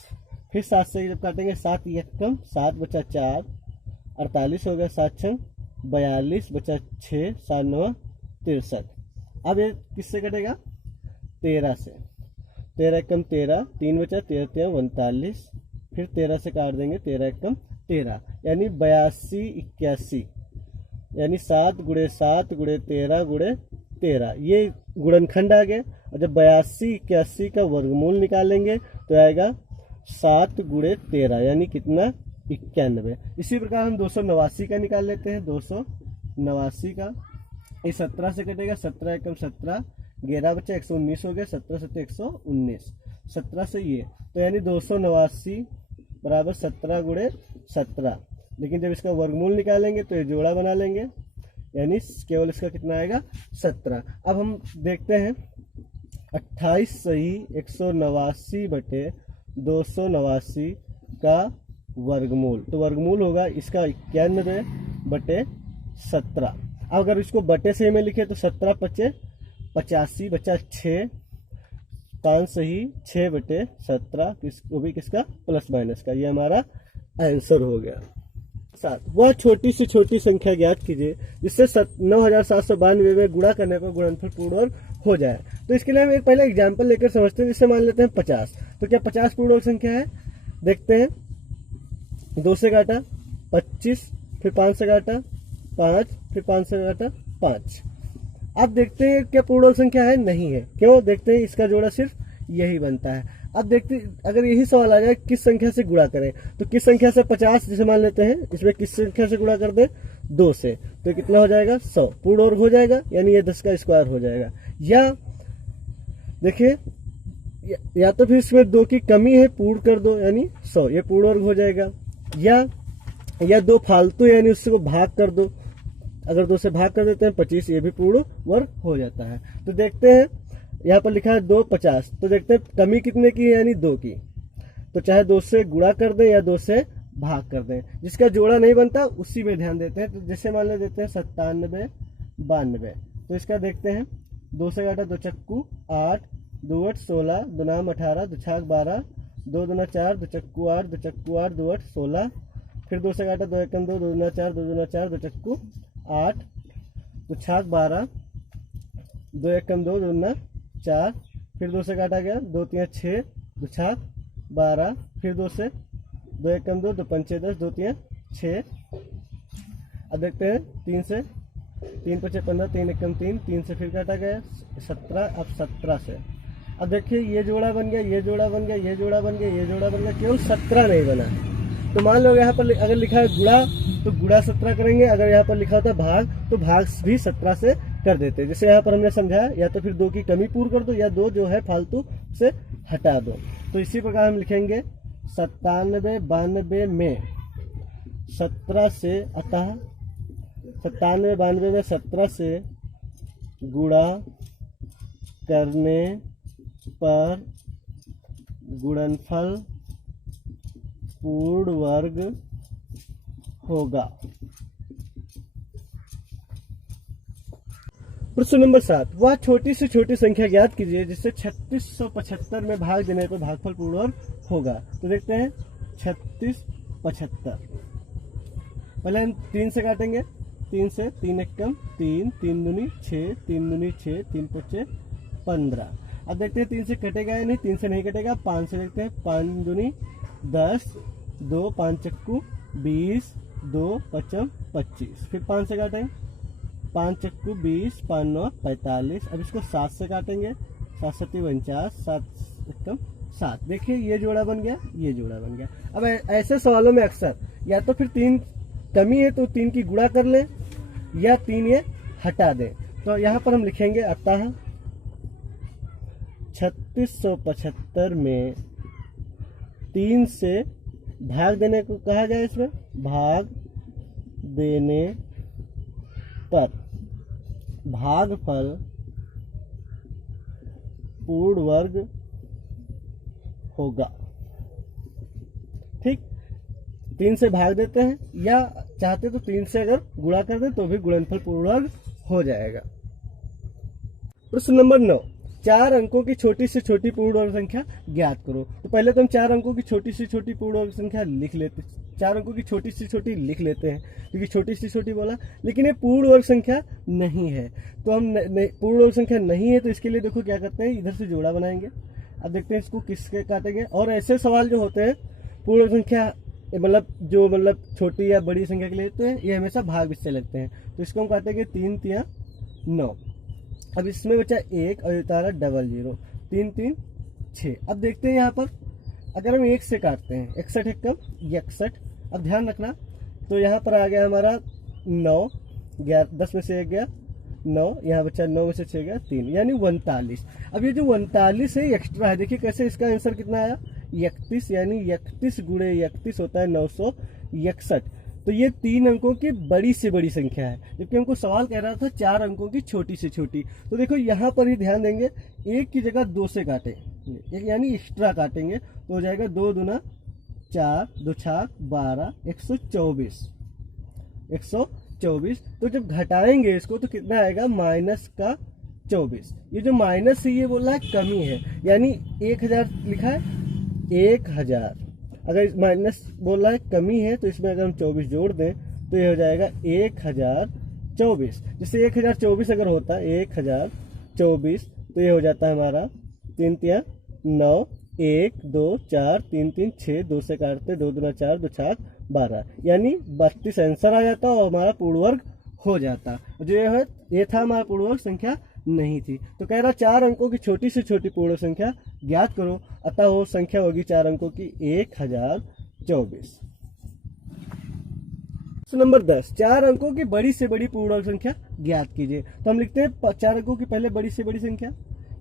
फिर 7 से जब काटेंगे 7 एकम 7, बचा 4, 48 हो गया। 7 छंग 42, बचा 6, 7 9 63। अब ये किससे कटेगा 13 से। 13 एकम 13, 3 बचा, 13 3 39। फिर 13 से काट देंगे, 13 एकम 13, यानी 8281, यानी 7 गुणे 7 गुणे 13 गुणे 13, ये गुणनखंड आ गया। और जब 8281 का वर्गमूल निकालेंगे तो आएगा 7 गुणे 13, यानी कितना 91। इसी प्रकार हम 289 का निकाल लेते हैं। 289 का ये 17 से कटेगा। 17 एकम 17, 11 बचा, 119 हो गया। 17 7 119, 17 से ये, तो यानी 289 बराबर 17 गुणे 17। लेकिन जब इसका वर्गमूल निकालेंगे तो ये जोड़ा बना लेंगे, यानी केवल इसका कितना आएगा 17। अब हम देखते हैं 28 सही 189/289 का वर्गमूल। तो वर्गमूल होगा इसका 91/17। अब अगर इसको बटे से में लिखे तो 17 पचे 85, बचा 6, 5 सही 6/17, वो भी किसका प्लस माइनस का। ये हमारा आंसर हो गया। 7, वह छोटी से छोटी संख्या ज्ञात कीजिए जिससे 9792 में गुणा करने पर गुणनफल पूर्ण वर्ग हो जाए। तो इसके लिए हम एक पहले एग्जाम्पल लेकर समझते हैं, जिससे मान लेते हैं 50। तो क्या 50 पूर्ण वर्ग संख्या है? देखते हैं। 2 से काटा 25, फिर 5 से काटा 5, फिर 5 से काटा 5। अब देखते हैं क्या पूर्ण वर्ग संख्या है? नहीं है। क्यों? देखते हैं, इसका जोड़ा सिर्फ यही बनता है। अब देखते हैं, अगर यही सवाल आ जाए किस संख्या से गुणा करें, तो किस संख्या से 50 जैसे मान लेते हैं, इसमें किस संख्या से गुणा कर दें 2 से, तो कितना हो जाएगा 100 पूर्ण वर्ग हो जाएगा, यानी ये 10 का स्क्वायर हो जाएगा। या देखिए, या तो फिर इसमें 2 की कमी है, पूर्ण कर दो, यानी 100, ये पूर्ण वर्ग हो जाएगा। या 2 फालतू, यानी उससे को भाग कर दो, अगर 2 से भाग कर देते हैं 25, ये भी पूर्ण वर्ग हो जाता है। तो देखते हैं, यहाँ पर लिखा है 2 50, तो देखते हैं कमी कितने की है, यानी 2 की। तो चाहे 2 से गुणा कर दें या 2 से भाग कर दें, जिसका जोड़ा नहीं बनता उसी में ध्यान देते हैं। तो जैसे मान ले देते हैं 97 92, तो इसका देखते हैं। 2 से काटा 2 चक्कू 8, 2 8 16, 2 नाम 18, 2 छाक 12, 2 दूना 4, 2 चक्कू 8, 2 चक्कू 8, 2 8 16। फिर 2 से काटा 2 एकम 2, 2 दूना 4, 2 दूना 4, 2 चक्कू 8, 2 छाक 12, 2 एकम 2, 2 दूना 4। फिर 2 से काटा गया, 2 3 6, 2 छाक 12। फिर 2 से 2 एकम 2, 2 पंचे 10, 2 3 6। अब देखते हैं 3 से, 3 पचे 15, 3 एकम 3, 3 से फिर काटा गया 17। अब 17 से, अब देखिए ये जोड़ा बन गया, ये जोड़ा बन गया, ये जोड़ा बन गया, ये जोड़ा बन गया, केवल 17 नहीं बना। तो मान लो यहाँ पर अगर लिखा है गुणा, तो गुणा 17 करेंगे। अगर यहाँ पर लिखा होता है भाग, तो भाग भी 17 से कर देते। जैसे यहाँ पर हमने समझाया, या तो फिर 2 की कमी पूर्ण कर दो, या 2 जो है फालतू से हटा दो। तो इसी प्रकार हम लिखेंगे 97 92 में 17 से, अतः 97 92 में 17 से गुणा करने पर गुणनफल पूर्ण वर्ग होगा। प्रश्न नंबर 7, वह छोटी से छोटी संख्या ज्ञात कीजिए जिससे 3675 में भाग देने पर भागफल पूर्ण वर्ग होगा। तो देखते हैं 3675। पहले हम 3 से काटेंगे। 3 से, 3 एकम 3, 3 दूनी 6, 3 दूनी 6, 3 पचे 15। अब देखते हैं 3 से कटेगा या नहीं। 3 से नहीं कटेगा। 5 से देखते हैं। 5 दूनी 10, 2 5 चक्कू 20, 2 पचम 25। फिर 5 से काटेंगे। 5 चक्कू 20, 5 9 45। अब इसको 7 से काटेंगे। 7 7 49, 7 एकम 7। देखिए ये जोड़ा बन गया, ये जोड़ा बन गया। अब ऐसे सवालों में अक्सर या तो फिर 3 कमी है तो 3 की गुणा कर लें, या 3 ये हटा दें। तो यहाँ पर हम लिखेंगे अतः 36 3175 में 3 से भाग देने को कहा जाए, इसमें भाग देने पर भागफल पूर्ण वर्ग होगा। ठीक, 3 से भाग देते हैं या चाहते तो 3 से अगर गुणा कर दे तो भी गुणनफल पूर्ण वर्ग हो जाएगा। प्रश्न नंबर 9, 4 अंकों की छोटी से छोटी पूर्ण वर्ग संख्या ज्ञात करो। तो पहले तो हम 4 अंकों की छोटी से छोटी पूर्ण वर्ग संख्या लिख लेते हैं, 4 अंकों की छोटी से छोटी लिख लेते हैं, क्योंकि छोटी से छोटी बोला, लेकिन ये पूर्ण वर्ग संख्या नहीं है। तो हम पूर्ण वर्ग संख्या नहीं है तो इसके लिए देखो क्या करते हैं, इधर से जोड़ा बनाएंगे। अब देखते हैं इसको किसके काटेंगे। और ऐसे सवाल जो होते हैं पूर्ण वर्ग संख्या मतलब छोटी या बड़ी संख्या के लिए होते हैं, ये हमेशा भाग से लगते हैं। तो इसको हम काटेंगे 3 तिया 9। अब इसमें बचा 1 और उतारा 00, 3 3 6। अब देखते हैं यहाँ पर अगर हम 1 से काटते हैं, 61 एक कम 61। अब ध्यान रखना, तो यहाँ पर आ गया हमारा 9, 10 में से 1 गया 9, यहाँ बचा 9 में से 6 गया 3, यानी 39। अब ये जो 39 है एक्स्ट्रा है, देखिए कैसे इसका आंसर कितना आया 31, यानी 31 गुणे 31 होता है 961। तो ये 3 अंकों की बड़ी से बड़ी संख्या है, जबकि हमको सवाल कह रहा था 4 अंकों की छोटी से छोटी। तो देखो यहाँ पर ही ध्यान देंगे, 1 की जगह 2 से काटे, यानी एक्स्ट्रा काटेंगे तो हो जाएगा 2 दूना 4, 2 छाक 12, 124। तो जब घटाएंगे इसको तो कितना आएगा माइनस का 24। ये जो माइनस है ये बोल रहा है कमी है, यानी 1000 लिखा है 1000। अगर माइनस बोल रहा है कमी है तो इसमें अगर हम 24 जोड़ दें तो ये हो जाएगा 1024। जैसे 1024 अगर होता है 1024 तो ये हो जाता है हमारा 3 तिया 9, 1 2 4 3 3 6, 2 से काटते 2 दूना 4, 2 छाक 12, यानी 32 आंसर आ जाता और हमारा पूर्ण वर्ग हो जाता। जो ये था हमारा पूर्ण वर्ग संख्या नहीं थी। तो कह रहा 4 अंकों की छोटी से छोटी पूर्ण संख्या ज्ञात करो, अतः वो संख्या होगी 4 अंकों की 1024। नंबर 10, 4 अंकों की बड़ी से बड़ी पूर्ण वर्ग संख्या ज्ञात कीजिए। तो हम लिखते हैं 4 अंकों की पहले बड़ी से बड़ी संख्या,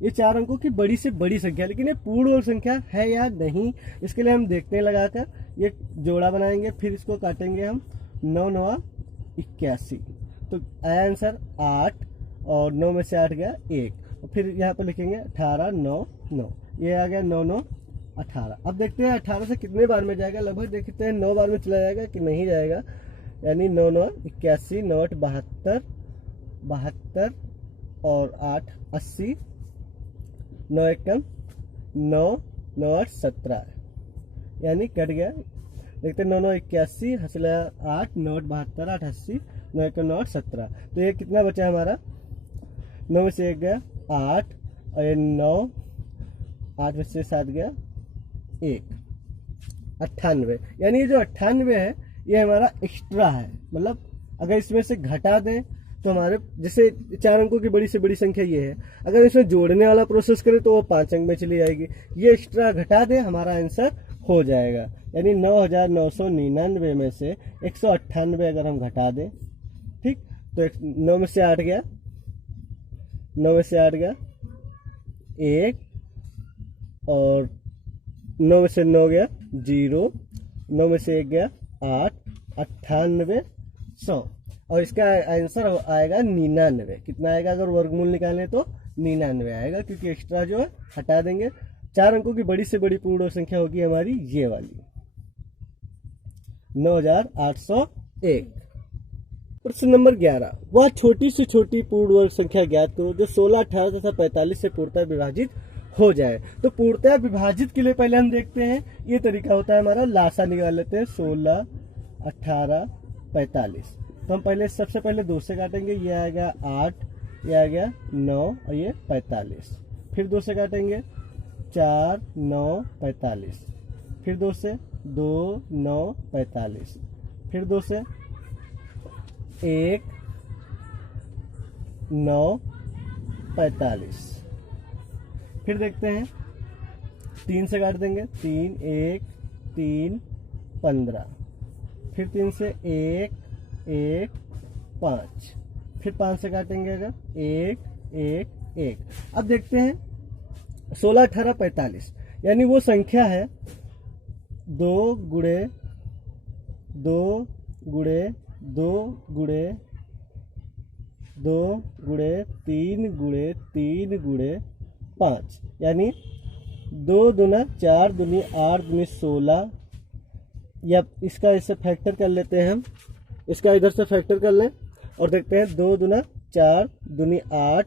ये 4 अंकों की बड़ी से बड़ी संख्या, लेकिन ये पूर्ण वर्ग संख्या है या नहीं, इसके लिए हम देखते हैं लगाकर। ये जोड़ा बनाएंगे, फिर इसको काटेंगे हम 9 9 81। तो आया आंसर 8 और 9 में से 8 गया 1, और फिर यहाँ पर लिखेंगे 18 9 9, ये आ गया 9 9 18। अब देखते हैं 18 से कितने बार में जाएगा, लगभग देखते हैं 9 बार में चला जाएगा कि नहीं जाएगा, यानी 9 9 81, 9 8 72, 72 और 8 80, 9 1 कम 9, 9 8 17, यानी कट गया। देखते 9 9 81 हंसला 8, 9 8 72, 8 80, 9 1 9 8 17। तो ये कितना बचा हमारा, 9 में से 1 गया 8, और ये 9, 8 में से 7 गया 1, 98। यानी ये जो 98 है ये हमारा एक्स्ट्रा है, मतलब अगर इसमें से घटा दें तो हमारे जैसे 4 अंकों की बड़ी से बड़ी संख्या ये है, अगर इसमें जोड़ने वाला प्रोसेस करें तो वो 5 अंक में चली जाएगी। ये एक्स्ट्रा घटा दें हमारा आंसर हो जाएगा, यानी 9999 में से 198 अगर हम घटा दें, ठीक, तो 9 में से 8 गया, 9 में से 8 गया 1, और 9 में से 9 गया 0, 9 में से 1 गया 8, 98 100, और इसका आंसर आएगा 99। कितना आएगा अगर वर्गमूल निकालें तो 99 आएगा, क्योंकि एक्स्ट्रा जो है हटा देंगे। 4 अंकों की बड़ी से बड़ी पूर्ण संख्या होगी हमारी ये वाली 9801। प्रश्न नंबर 11, वह छोटी से छोटी पूर्ण वर्ग संख्या ज्ञात करो जो 16, 18 तथा 45 से पूर्णतः विभाजित हो जाए। तो पूर्णतः विभाजित के लिए पहले हम देखते हैं, ये तरीका होता है हमारा, लासा निकाल लेते हैं 16, 18, 45। तो हम पहले सबसे पहले 2 से काटेंगे, ये आएगा 8, ये आ गया 9 और ये 45। फिर 2 से काटेंगे 4 9 45, फिर 2 से 2 9 45, फिर 2 से 1 9 45। फिर देखते हैं 3 से काट देंगे, 3 1 3 15, फिर 3 से 1 1 5, फिर 5 से काटेंगे अगर 1 1 1। अब देखते हैं 16, 18, 45 यानी वो संख्या है 2 गुणे 2 गुणे 2 गुणे 2 गुणे 3 गुणे 3 गुणे 5 यानी 2 दूना 4 दूनी 8 दूनी 16 या इसका इससे फैक्टर कर लेते हैं हम, इसका इधर से फैक्टर कर लें और देखते हैं 2 दूना 4 दूनी 8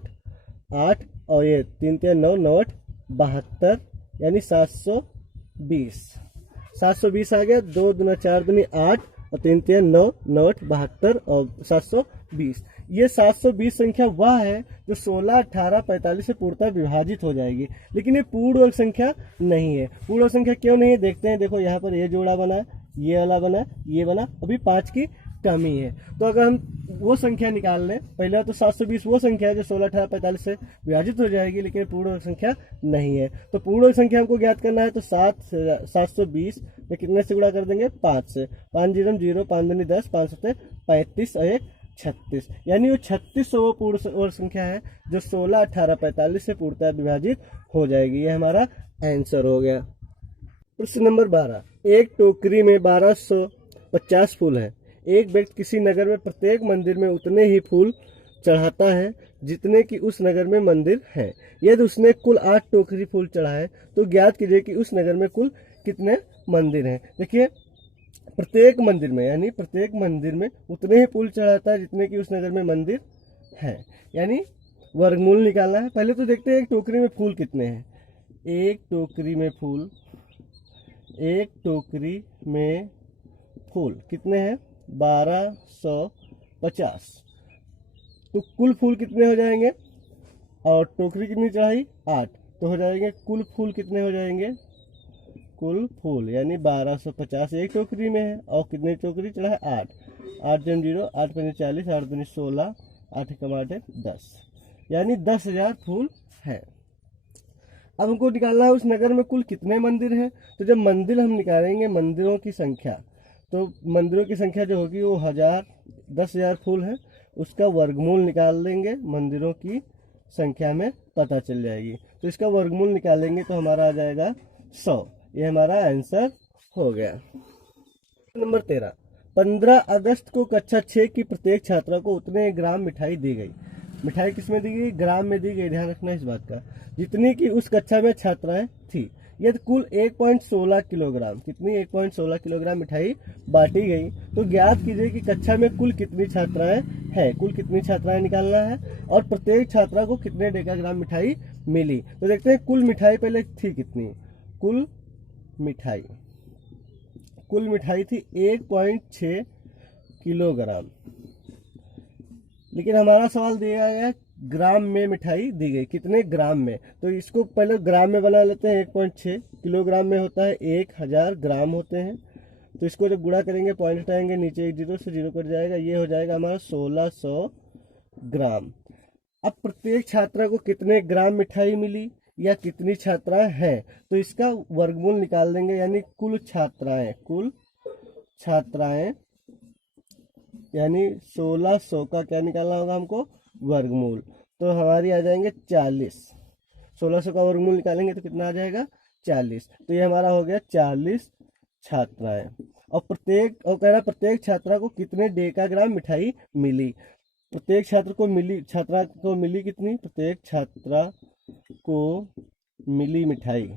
8 और ये 3 3 9 9 72 यानी 720 720 आ गया। 2 दूना 4 दूनी 8 और 3 3 9 9 72 और 720। ये 720 संख्या वह है जो 16, 18, 45 से पूर्णतः विभाजित हो जाएगी, लेकिन ये पूर्ण वर्ग संख्या नहीं है। पूर्ण वर्ग संख्या क्यों नहीं है देखते हैं। देखो यहाँ पर ये जोड़ा बना है, ये वाला बना, ये बना, अभी 5 की कमी है। तो अगर हम वो संख्या निकाल लें, पहले तो 720 वो संख्या है जो 16, 18, 45 से विभाजित हो जाएगी, लेकिन पूर्ण वर्ग संख्या नहीं है। तो पूर्ण वर्ग संख्या हमको ज्ञात करना है तो 720 में कितने से गुणा कर देंगे 5 से। 5 0 0 5 दूनी 10 5 7 35 और 1 36 यानी वो 36 वो पूर्ण वर्ग संख्या है जो 16, 18, 45 से पूर्णतः विभाजित हो जाएगी। ये हमारा आंसर हो गया। प्रश्न नंबर 12, एक टोकरी में 1250 फूल है। एक व्यक्ति किसी नगर में प्रत्येक मंदिर में उतने ही फूल चढ़ाता है जितने कि उस नगर में मंदिर है। यदि उसने कुल 8 टोकरी फूल चढ़ाए तो ज्ञात कीजिए कि उस नगर में कुल कितने मंदिर हैं। देखिए प्रत्येक मंदिर में यानी प्रत्येक मंदिर में उतने ही फूल चढ़ाता है जितने कि उस नगर में मंदिर है, यानी वर्गमूल निकालना है। पहले तो देखते हैं एक टोकरी में फूल कितने हैं। एक टोकरी में फूल, एक टोकरी में फूल कितने हैं 1250। तो कुल फूल कितने हो जाएंगे और टोकरी कितनी चढ़ाई 8, तो हो जाएंगे कुल फूल कितने हो जाएंगे, कुल फूल यानी 1250 एक टोकरी में है और कितने टोकरी चढ़ा है 8 8 जन 0 8 5 40 8 दूनी 16 8 कम 8 10 यानी 10,000 फूल है। अब हमको निकालना है उस नगर में कुल कितने मंदिर हैं। तो जब मंदिर हम निकालेंगे मंदिरों की संख्या, तो मंदिरों की संख्या जो होगी वो 10,000 फूल है, उसका वर्गमूल निकाल देंगे मंदिरों की संख्या में पता चल जाएगी। तो इसका वर्गमूल निकालेंगे तो हमारा आ जाएगा 100। ये हमारा आंसर हो गया। नंबर 13, 15 अगस्त को कक्षा 6 की प्रत्येक छात्रा को उतने ग्राम मिठाई दी गई। मिठाई किसमें दी गई, ग्राम में दी गई, ध्यान रखना इस बात का, जितनी की उस कक्षा में छात्राएं थी। यदि कुल 1.16 किलोग्राम, कितनी 1.16 किलोग्राम मिठाई बांटी गई तो ज्ञात कीजिए कि कक्षा में कुल कितनी छात्राएं हैं। कुल कितनी छात्राएं निकालना है और प्रत्येक छात्रा को कितने डेकाग्राम मिठाई मिली। तो देखते हैं कुल मिठाई पहले थी कितनी। कुल मिठाई थी 1.6 किलोग्राम, लेकिन हमारा सवाल दिया गया ग्राम में मिठाई दी गई, कितने ग्राम में। तो इसको पहले ग्राम में बना लेते हैं। 1.6 किलोग्राम में होता है 1000 ग्राम होते हैं। तो इसको जब गुणा करेंगे पॉइंट हटाएंगे, नीचे एक 0 से 0 कट जाएगा, ये हो जाएगा हमारा 1600 ग्राम। अब प्रत्येक छात्रा को कितने ग्राम मिठाई मिली या कितनी छात्राएं हैं, तो इसका वर्गमूल निकाल देंगे, यानी कुल छात्राएं यानी 1600 का क्या निकालना होगा हमको, वर्गमूल। तो हमारी आ जाएंगे 40। 1600 का वर्गमूल निकालेंगे तो कितना आ जाएगा 40। तो ये हमारा हो गया 40 छात्राएं। और कह रहा प्रत्येक छात्रा को कितने डेकाग्राम मिठाई मिली। प्रत्येक छात्रा को मिली कितनी, प्रत्येक छात्रा को मिली मिठाई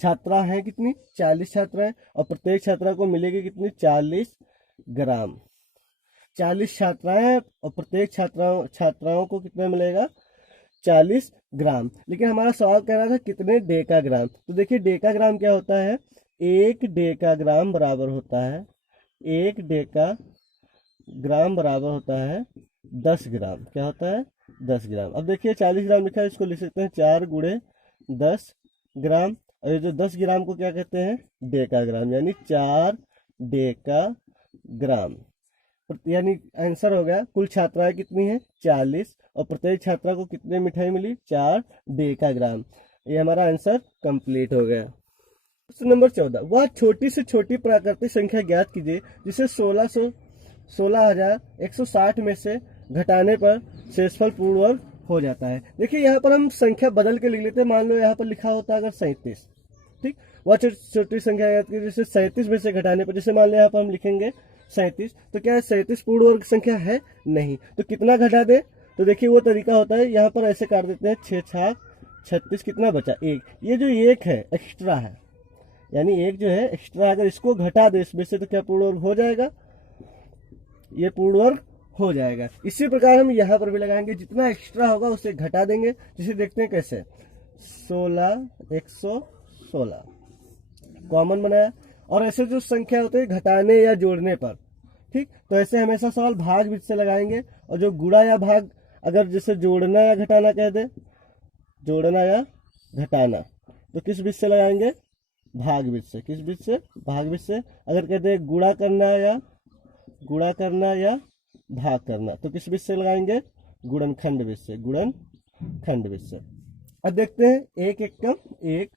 छात्रा है कितनी 40 छात्राएं, और प्रत्येक छात्रा को मिलेगी कितनी 40 ग्राम। 40 छात्राएं और प्रत्येक छात्राओं को कितना मिलेगा 40 ग्राम। लेकिन हमारा सवाल कह रहा था कितने डेकाग्राम। तो देखिए डेकाग्राम क्या होता है, 1 डेकाग्राम बराबर होता है 1 डेकाग्राम बराबर होता है 10 ग्राम। क्या होता है 10 ग्राम। अब देखिए 40 ग्राम लिखा है, इसको लिख सकते हैं 4 × 10 ग्राम। और ये जो 10 ग्राम को क्या कहते हैं डेकाग्राम, यानी 4 डेकाग्राम। यानी आंसर हो गया कुल छात्राएं कितनी है 40 और प्रत्येक छात्रा को कितने मिठाई मिली 4 डेकाग्राम। ये हमारा आंसर कंप्लीट हो गया। प्रश्न नंबर 14, वह छोटी से छोटी प्राकृतिक संख्या ज्ञात कीजिए जिसे 16,160 में से घटाने पर शेषफल पूर्ण वर्ग हो जाता है। देखिए यहाँ पर हम संख्या बदल के लिख लेते हैं। मान लो यहाँ पर लिखा होता अगर 37, ठीक, वह छोटी संख्या याद कीजिए, जैसे 37 में से घटाने पर, जैसे मान लो यहाँ पर हम लिखेंगे 37, तो क्या है 37 पूर्ण वर्ग संख्या है? नहीं। तो कितना घटा दे? तो देखिए वो तरीका होता है, यहाँ पर ऐसे काट देते हैं, 6 छाक 36, कितना बचा? 1। ये जो 1 है एक्स्ट्रा है, यानी 1 जो है एक्स्ट्रा, अगर इसको घटा दे इसमें से तो क्या पूर्ण वर्ग हो जाएगा? ये पूर्ण वर्ग हो जाएगा। इसी प्रकार हम यहाँ पर भी लगाएंगे, जितना एक्स्ट्रा होगा उसे घटा देंगे। जिसे देखते हैं कैसे, 16 116 कॉमन बनाया। और ऐसे जो संख्या होते हैं घटाने या जोड़ने पर, ठीक, तो ऐसे हमेशा सवाल भाग बीच से लगाएंगे। और जो गुणा या भाग, अगर जैसे जोड़ना या घटाना कह दे, जोड़ना या घटाना, तो किस बीच से लगाएंगे? भाग बीच से। किस बीच से? भाग बीच से। अगर कहते हैं गुणा करना या भाग करना, तो किस बीच से लगाएंगे? गुणनखंड बीच से। गुणनखंड बीच से। अब देखते हैं, 1 1 कम 1,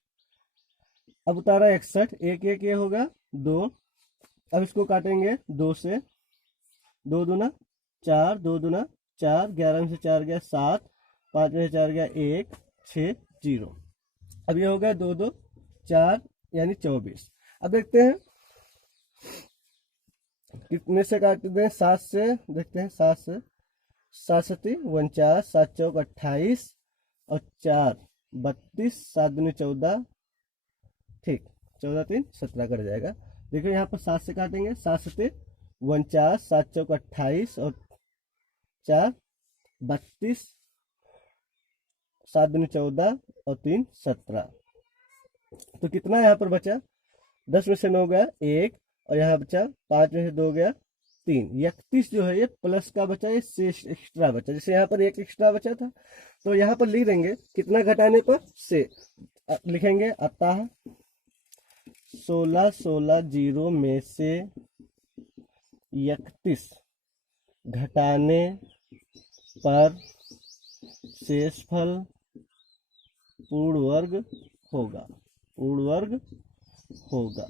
अब उतारा 61, 1 1 ये होगा 2। अब इसको काटेंगे 2 से, 2 दूना 4, 2 दूना 4, 11 में से 4 गया 7, 5 में से 4 गया 1, 6 0। अब ये हो गया 2 2 4 यानी 24। अब देखते हैं कितने से काटते हैं? 7 से। देखते हैं 7 से, 7 7 49, 7 चौक 28 और 4 32, 7 दूनी 14, ठीक, 14 3 17 कट जाएगा। देखो यहाँ पर 7 से काटेंगे, 7 7 49, 7 चौक 28 और 4 32, 7 दूनी 14 और 3 17। तो कितना यहाँ पर बचा? 10 में से 9 गया 1, और यहाँ बचा 5 में से 2 गया 3। 31 जो है ये प्लस का बचा, ये शेष एक्स्ट्रा बचा। जैसे यहाँ पर 1 एक्स्ट्रा बचा था, तो यहाँ पर लिख देंगे कितना घटाने पर? से लिखेंगे, अतः 16 16 0 में से 31 घटाने पर शेषफल पूर्ण वर्ग होगा। पूर्ण वर्ग होगा।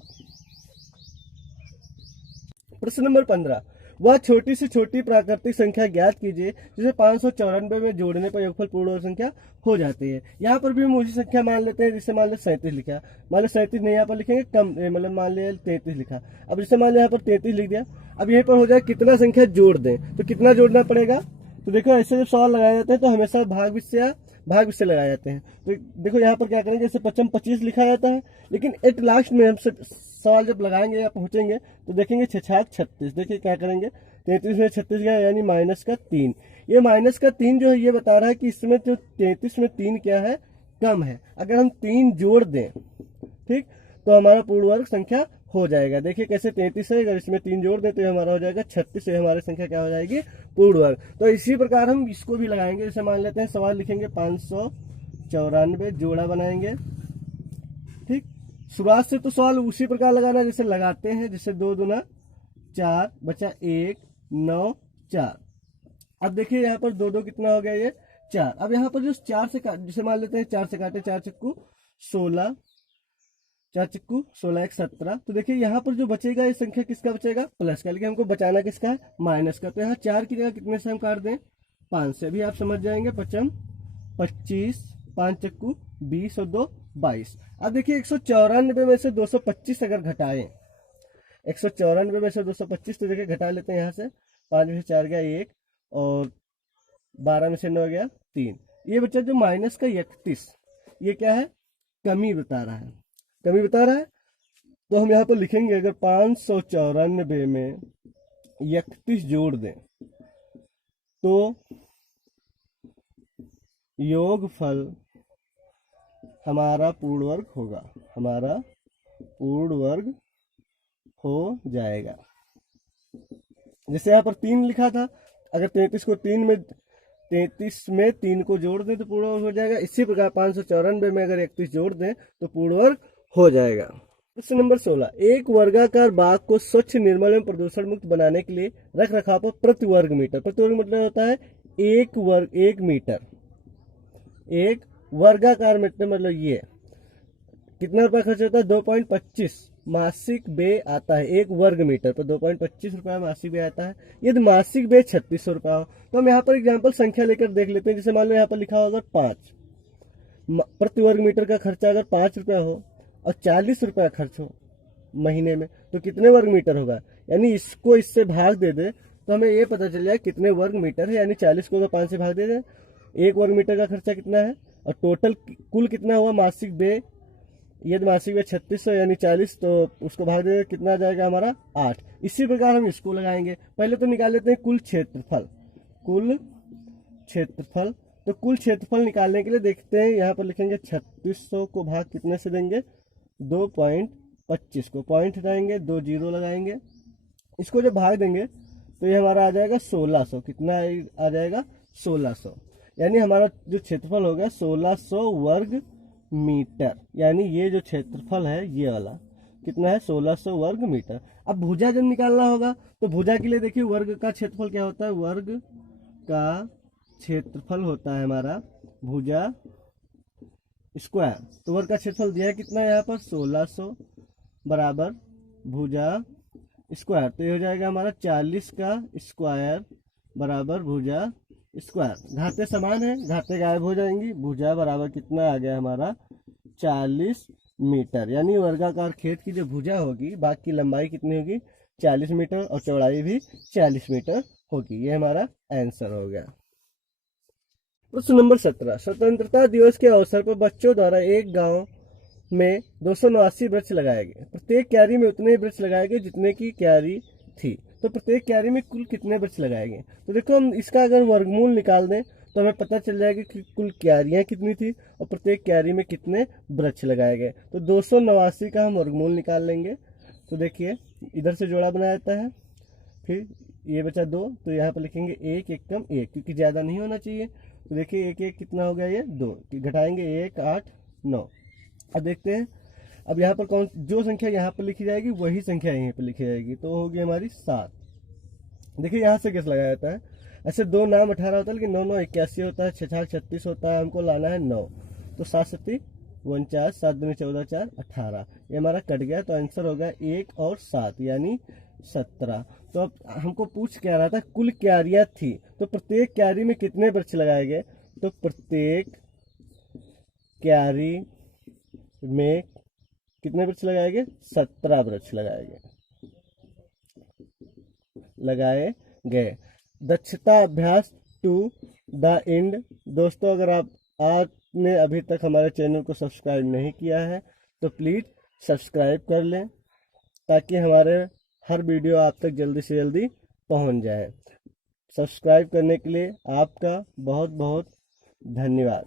प्रश्न नंबर 15, वह छोटी से छोटी प्राकृतिक संख्या ज्ञात कीजिए जिसे 594 में जोड़ने पर योगफल पूर्ण वर्ग संख्या हो जाती है। यहाँ पर भी हम उसी संख्या मान लेते हैं, जैसे मान लो 37 लिखा, मान लो 37 नहीं, यहाँ पर लिखेंगे कम, मतलब मान लिया 33 लिखा। अब जैसे मान लो यहाँ पर 33 लिख दिया, अब यहीं पर हो जाए कितना संख्या जोड़ दें, तो कितना जोड़ना पड़ेगा? तो देखो ऐसे जब सवाल लगाए जाते हैं तो हमेशा भाग बीच से लगाए जाते हैं। तो देखो यहाँ पर क्या करेंगे, जैसे 25 लिखा जाता है, लेकिन एट लास्ट में हम सवाल जब लगाएंगे या पहुंचेंगे तो देखेंगे 6 छाक 36। देखिए क्या करेंगे, 33 में 36 गया यानी माइनस का 3। ये माइनस का 3 जो है ये बता रहा है कि इसमें जो 33 में 3 क्या है? कम है। अगर हम 3 जोड़ दें, ठीक, तो हमारा पूर्ण वर्ग संख्या हो जाएगा। देखिए कैसे 33 है, अगर इसमें 3 जोड़ दें तो ये हमारा हो जाएगा 36, से हमारी संख्या क्या हो जाएगी? पूर्ण वर्ग। तो इसी प्रकार हम इसको भी लगाएंगे। जैसे मान लेते हैं सवाल लिखेंगे 594, जोड़ा बनाएंगे, ठीक। शुरुआत से तो सवाल उसी प्रकार लगाना जैसे लगाते हैं, जैसे 2 दूना 4 बचा 1 9 4। अब देखिए यहाँ पर 2 2 कितना हो गया? ये 4। अब यहाँ पर जो 4 से जैसे मान लेते हैं 4 से काटे, 4 चक्कू 16, 4 चक्कू 16 1 17। तो देखिए यहाँ पर जो बचेगा ये संख्या किसका बचेगा? प्लस का। लेकिन हमको बचाना किसका है? माइनस का। तो यहाँ 4 की जगह कितने से हम काट दें? 5 से। अभी आप समझ जाएंगे। 55 25, 5 चक्कू 20 और 2 22। अब देखिए 194 में से 225 अगर घटाएं, 194 में से 225, तो देखिए घटा लेते हैं यहाँ से, 5 में से 4 गया 1 और 12 में से 9 गया 3। ये बच्चा जो माइनस का 31, ये क्या है? कमी बता रहा है, कमी बता रहा है। तो हम यहाँ पर लिखेंगे अगर 594 में 31 जोड़ दें तो योगफल हमारा पूर्ण वर्ग होगा, हमारा पूर्ण वर्ग हो जाएगा। जैसे यहाँ पर 3 लिखा था, अगर 33 को 33 में 3 को जोड़ दें तो पूर्ण वर्ग हो जाएगा। इसी प्रकार 594 में अगर 31 जोड़ दें तो पूर्ण वर्ग हो जाएगा। प्रश्न नंबर 16, एक वर्गाकार बाग को स्वच्छ, निर्मल एवं प्रदूषण मुक्त बनाने के लिए रख रखाव पर प्रति वर्ग मीटर, प्रति वर्ग मतलब होता है 1 मीटर, 1 वर्गाकार मीटर मतलब ये कितना रुपया खर्च होता है? 2.25 मासिक व्यय आता है 1 वर्ग मीटर पर 2.25 रुपया मासिक व्यय आता है। यदि मासिक व्यय 3600 रुपया हो तो हम यहाँ पर एग्जाम्पल संख्या लेकर देख लेते हैं। जैसे मान लो यहाँ पर लिखा हो अगर 5 प्रति वर्ग मीटर का खर्चा अगर 5 रुपया हो और 40 रुपया खर्च हो महीने में, तो कितने वर्ग मीटर होगा। यानी इसको इससे भाग दे दे तो हमें ये पता चल जाए कितने वर्ग मीटर है। यानी 40 को 5 से भाग दे दे, 1 वर्ग मीटर का खर्चा कितना है और टोटल कुल कितना हुआ मासिक व्यय। यदि मासिक व्यय 3600 यानी 40, तो उसको भाग दे कितना आ जाएगा हमारा 8। इसी प्रकार हम इसको लगाएंगे। पहले तो निकाल लेते हैं कुल क्षेत्रफल। तो कुल क्षेत्रफल निकालने के लिए देखते हैं, यहाँ पर लिखेंगे 3600 को भाग कितने से देंगे 2.25 को पॉइंट हटाएंगे 2 जीरो लगाएंगे। इसको जब भाग देंगे तो ये हमारा आ जाएगा 1600। कितना आ जाएगा 1600। यानी हमारा जो क्षेत्रफल होगा 1600 वर्ग मीटर। यानी ये जो क्षेत्रफल है ये वाला कितना है 1600 वर्ग मीटर। अब भुजा जब निकालना होगा तो भुजा के लिए देखिए वर्ग का क्षेत्रफल क्या होता है, वर्ग का क्षेत्रफल होता है हमारा भुजा स्क्वायर। तो वर्ग का क्षेत्रफल दिया है कितना यहाँ पर 1600 बराबर भुजा स्क्वायर। तो ये हो जाएगा हमारा 40 का स्क्वायर बराबर भुजा स्क्वायर। घाते समान है, घाते गायब हो जाएंगी। भुजा बराबर कितना आ गया हमारा 40 मीटर। यानी वर्गाकार खेत की जो भुजा होगी भाग की लंबाई कितनी होगी 40 मीटर और चौड़ाई भी 40 मीटर होगी। ये हमारा आंसर हो गया। प्रश्न नंबर 17, स्वतंत्रता दिवस के अवसर पर बच्चों द्वारा एक गांव में 289 वृक्ष लगाए गए। प्रत्येक क्यारी में उतने वृक्ष लगाए गए जितने की क्यारी थी। तो प्रत्येक क्यारी में कुल कितने वृक्ष लगाए गए। तो देखो हम इसका अगर वर्गमूल निकाल दें तो हमें पता चल जाएगा कि कुल क्यारियां कितनी थी और प्रत्येक क्यारी में कितने वृक्ष लगाए गए। तो 289 का हम वर्गमूल निकाल लेंगे। तो देखिए इधर से जोड़ा बनाया जाता है, फिर ये बचा 2, तो यहाँ पर लिखेंगे 1 एकम 1 क्योंकि ज़्यादा नहीं होना चाहिए। तो देखिए 1 1 कितना हो गया ये 2, घटाएंगे 1 8 9। अब देखते हैं अब यहाँ पर कौन जो संख्या यहाँ पर लिखी जाएगी वही संख्या यहीं पर लिखी जाएगी। तो होगी हमारी 7। देखिए यहाँ से कैसे लगाया जाता है, ऐसे 2 नाम 18 होता है लेकिन 9 9 81 होता है, 6 6 36 होता है। हमको लाना है 9, तो 7 7 49, 7 2 14 4 18। ये हमारा कट गया तो आंसर होगा 1 और 7 यानी 17। तो अब हमको पूछ क्या रहा था कुल क्यारियां थी, तो प्रत्येक क्यारी में कितने वृक्ष लगाए गए। तो प्रत्येक क्यारी में कितने वृक्ष लगाए गए 17 वृक्ष लगाए गए। दक्षता अभ्यास टू द एंड। दोस्तों अगर आपने अभी तक हमारे चैनल को सब्सक्राइब नहीं किया है तो प्लीज़ सब्सक्राइब कर लें ताकि हमारे हर वीडियो आप तक जल्दी से जल्दी पहुंच जाए। सब्सक्राइब करने के लिए आपका बहुत बहुत धन्यवाद।